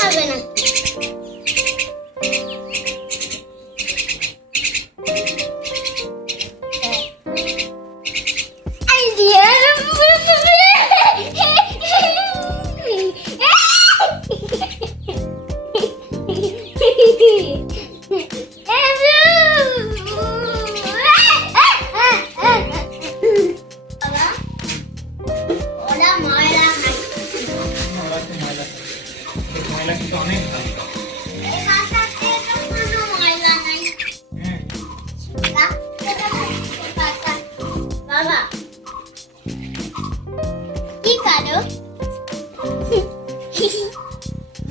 হবে না।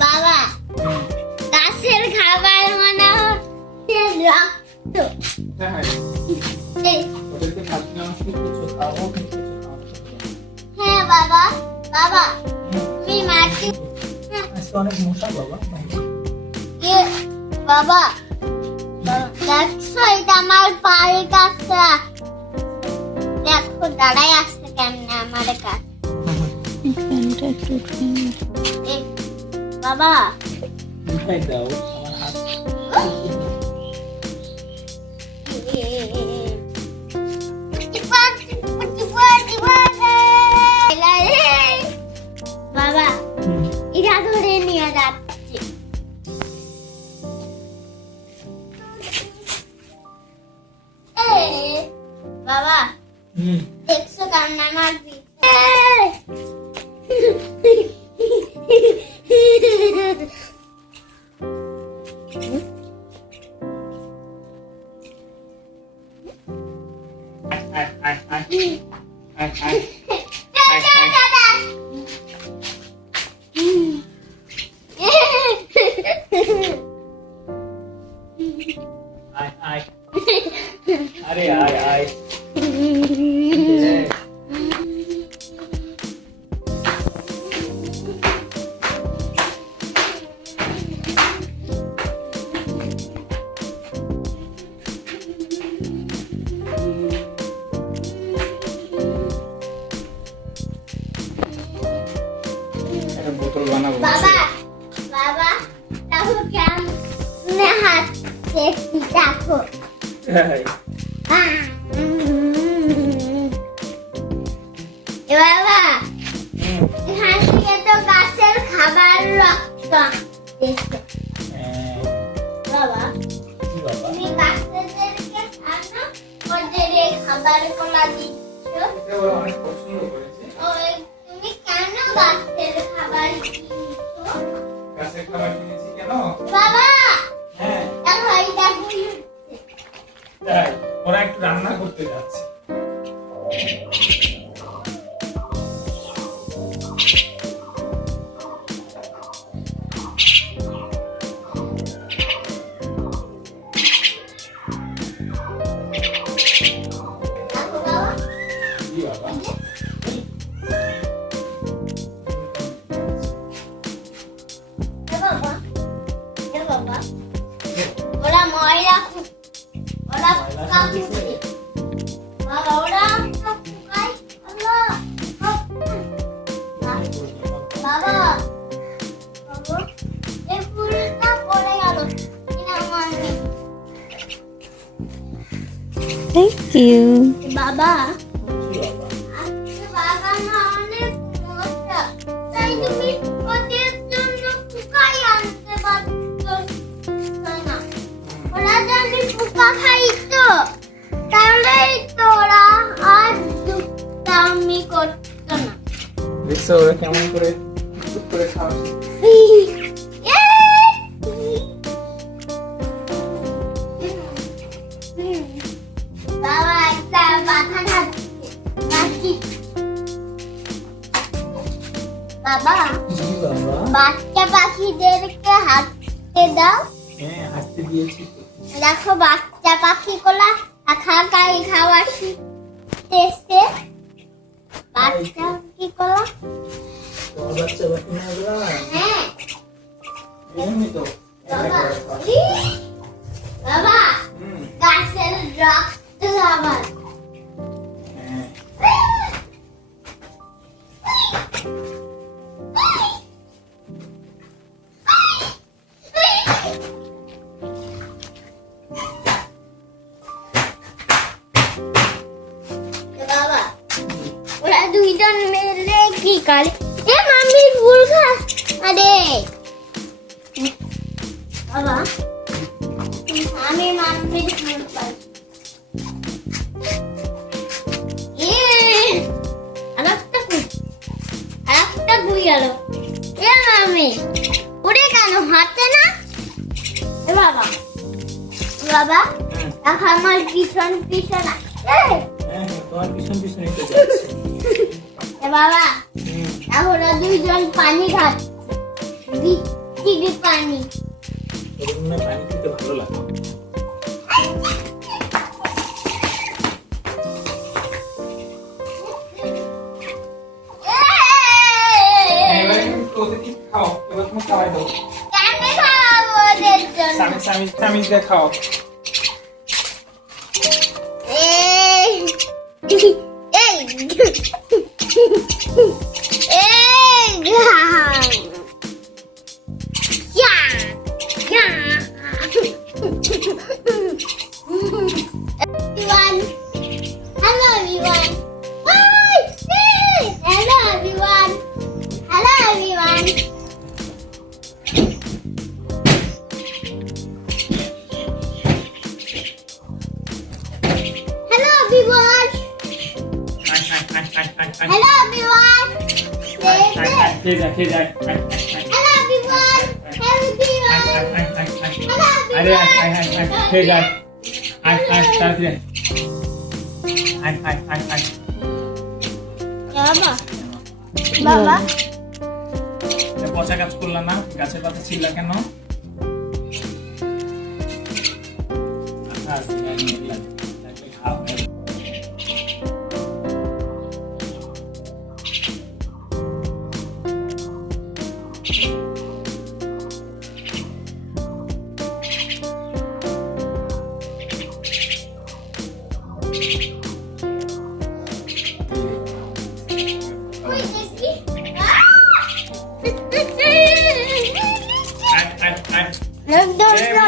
বাবা গাছের খাবার মনে হচ্ছে রক্ত। হ্যাঁ বাবা, বাবা তুমি মাটি অনেক মশা বাবা। বাবা দেখছো এটা আমার পায়ের কাছে, দেখো দাঁড়াই আসছে কেমনে আমার কাছে। বাবা উঠাই দাও আমার হাত। বাবা এটা ধরে নিয়ে যাচ্ছে। বাবা দেখছো কেমন আমার আরে আয় আয়। বোতল বানাবো। বাবা বাবা দেখো কেমনে হাঁটছে, দেখো। বাবা এখান থেকে তো গাছের খাবার রক্ত আসছে। বাবা তুমি গাছেদেরকে খানো, ওদের এই খাবার গুলা দিচ্ছ। অনেক পছন্দ করেছে। তুমি কেন গাছের খাবার কিনছো? গাছের খাবার কিনেছি কেন বাবা? হ্যাঁ দেখো এইটা তাই ওরা একটু রান্না করতে যাচ্ছে। দেখো বাবা, কি বাবা? বাবা ওরা ময়লা ওরা পোকা খুঁজছে। বাবা ওরা পোকাই আল্লাহ। বাবা এই ফুলটা পড়ে গেল কিনা মানে। Thank you. বাবা কি বাবা? আজকে বাগানে অনেক মশা, তাই তুমি ওদের জন্য পোকাই আনতে পারছো না। ওরা জানি পোকা খাইতো, তাহলেই তো ওরা আর দুষ্টামি করতো না। দেখছো ওরা কেমন করে চুপ করে খাওয়া। বাবা একটা মাথা ঢাকছে নাকি? বাবা কি বাবা? বাচ্চা পাখিদেরকে হাঁটতে দাও। হ্যাঁ হাঁটতে দিয়েছি তো। দেখো বাচ্চা পাখিগুলা খাকাই খাওয়া শিখতেছে। বাচ্চা পাখিগুলা তোমার বাচ্চা বাকি না এগুলা? হ্যাঁ এমনি তো বাবা বাবা গাছের রক্ত আবার। হ্যাঁ কালে এ মাম্মি ফুল খা আরে বাবা আমি মাম্মির ফুল খাই এ আরেকটা গুই গেল এ মাম্মি উড়ে কেন হাতে না এ বাবা বাবা এখন আমার পিছন পিছন তোমার পিছন পিছন একটু যাচ্ছে। এ বাবা আমরা দুইজন পানি খাচ্ছি বৃষ্টির পানি ওদের মনে হয় পানি খেতে ভালো লাগে। এবারে ওদের কি খাও, এবার তুমি খাওয়াই দাও। কেন খাওয়াবো ওদের জন্য চামিচ দিয়ে খাও। এই এই ইয়া ইয়া everyone hello everyone hi hello everyone hello everyone hello everyone hello everyone খেয়ে যা খেয়ে যা। hello everyone hello everyone আরে খেয়ে যা। তাড়াতাড়ি বাবা পচা কাজ করলাম না, গাছের পাতা ছিললা কেন? Look,